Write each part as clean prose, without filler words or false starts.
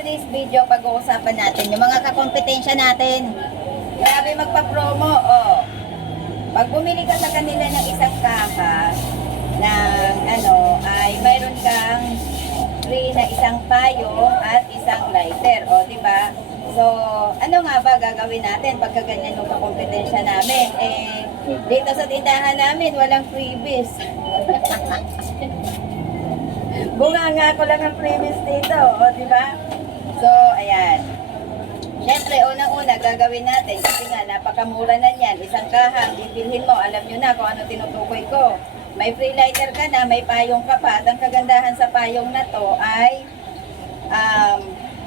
today's video, pag-uusapan natin yung mga kakompetensya natin. Grabe magpa-promo, oh. Pag bumili ka sa kanila ng isang kaha ng ay mayroon kang free na isang payong at isang lighter, oh, di ba? So, ano nga ba gagawin natin pagka ganyan yung kakompetensya namin? Dito sa tindahan namin, walang freebies. Bunganga ko lang ang freebies dito, oh, di ba? So, ayan. Siyempre, unang-una gagawin natin, kasi nga, napakamura na yan. Isang kahang, bibilhin mo, alam nyo na kung ano tinutukoy ko. May free lighter ka na, may payong ka pa. At ang kagandahan sa payong na to ay,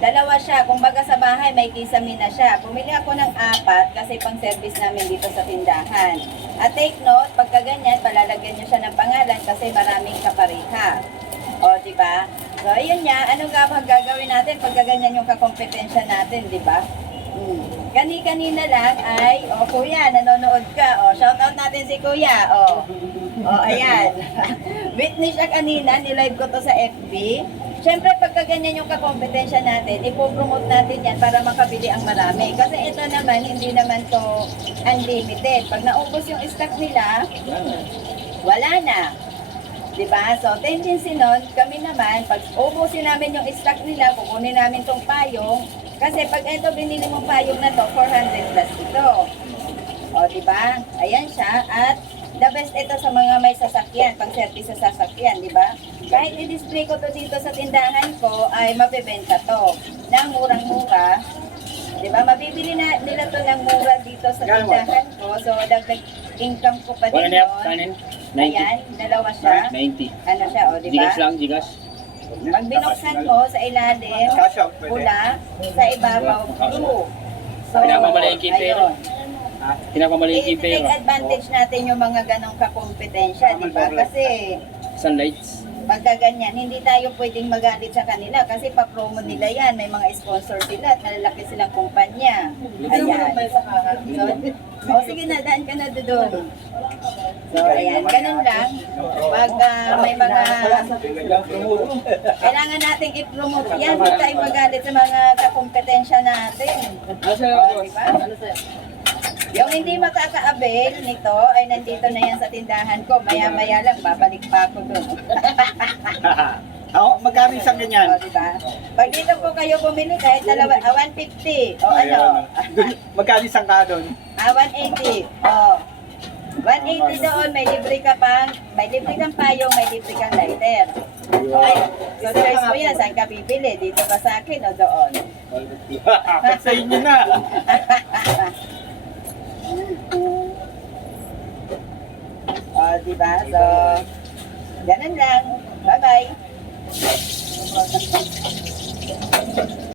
dalawa siya. Kung baga sa bahay, may kisame na siya. Pumili ako ng 4 kasi pang service namin dito sa tindahan. At take note, pagka ganyan, palalagyan nyo siya ng pangalan kasi maraming kapareha. O, di ba? So, ayun nga, anong gagawin natin pag ganyan yung kakompetensya natin, di ba? Kanina lang ay, kuya, nanonood ka. Shoutout natin si kuya. Ayan. Witness siya kanina, nilive ko to sa FB. Siyempre, pagka ganyan yung kakompetensya natin, ipopromote natin yan para makabili ang marami. Kasi ito naman, hindi naman to unlimited. Pag naubos yung stock nila, wala na. Diba? So, tendency nun, kami naman, pag ubusin namin yung stock nila, kukunin namin tong payong. Kasi pag ito, binili mong payong na to, 400 plus ito. O, diba? Ayan siya. At the best ito sa mga may sasakyan, pang service sa sasakyan, diba? Kahit i-display ko to dito sa tindahan ko, ay mabibenta to. Nang murang-mura. Diba? Mabibili na nila to ng mura dito sa tindahan ko. So, dagdag income ko pa din yun. 90. Ayan, dalawa siya. 90. Ano siya, o, diba? Gigas lang, gigas. Pag binuksan mo sa ilalim, pula, sa ibabaw, blue. So, Pinakamalengke yung pera. ayun. Pinakamalengke yung I-take pera. advantage natin yung mga ganong kakompetensya, diba? Kasi, Sunlights. pagka ganyan, hindi tayo pwedeng magalit sa kanila kasi pa-promo nila yan. May mga sponsor sila at malalaki silang kumpanya. Ayan. So, sige na, daan ka na doon. So, ayan, ganun lang. Pag may mga kailangan nating i-promote yan, hindi tayo magalit sa mga kakompetensya natin. Diba? Yung hindi makaka-avail nito ay nandito na yan sa tindahan ko. Maya-maya lang, babalik pa ako doon. Magkano isang ganyan? Diba? Pag dito po kayo bumili kahit 150. Ano? Magkano isang ka doon? 180. 180 doon, may libre ka kang payong, may libre kang lighter. Okay, so choice mo yan, saan ka bibili? Dito ba sa akin o doon? Sa inyo na. Diba? So, ganun lang. Bye-bye.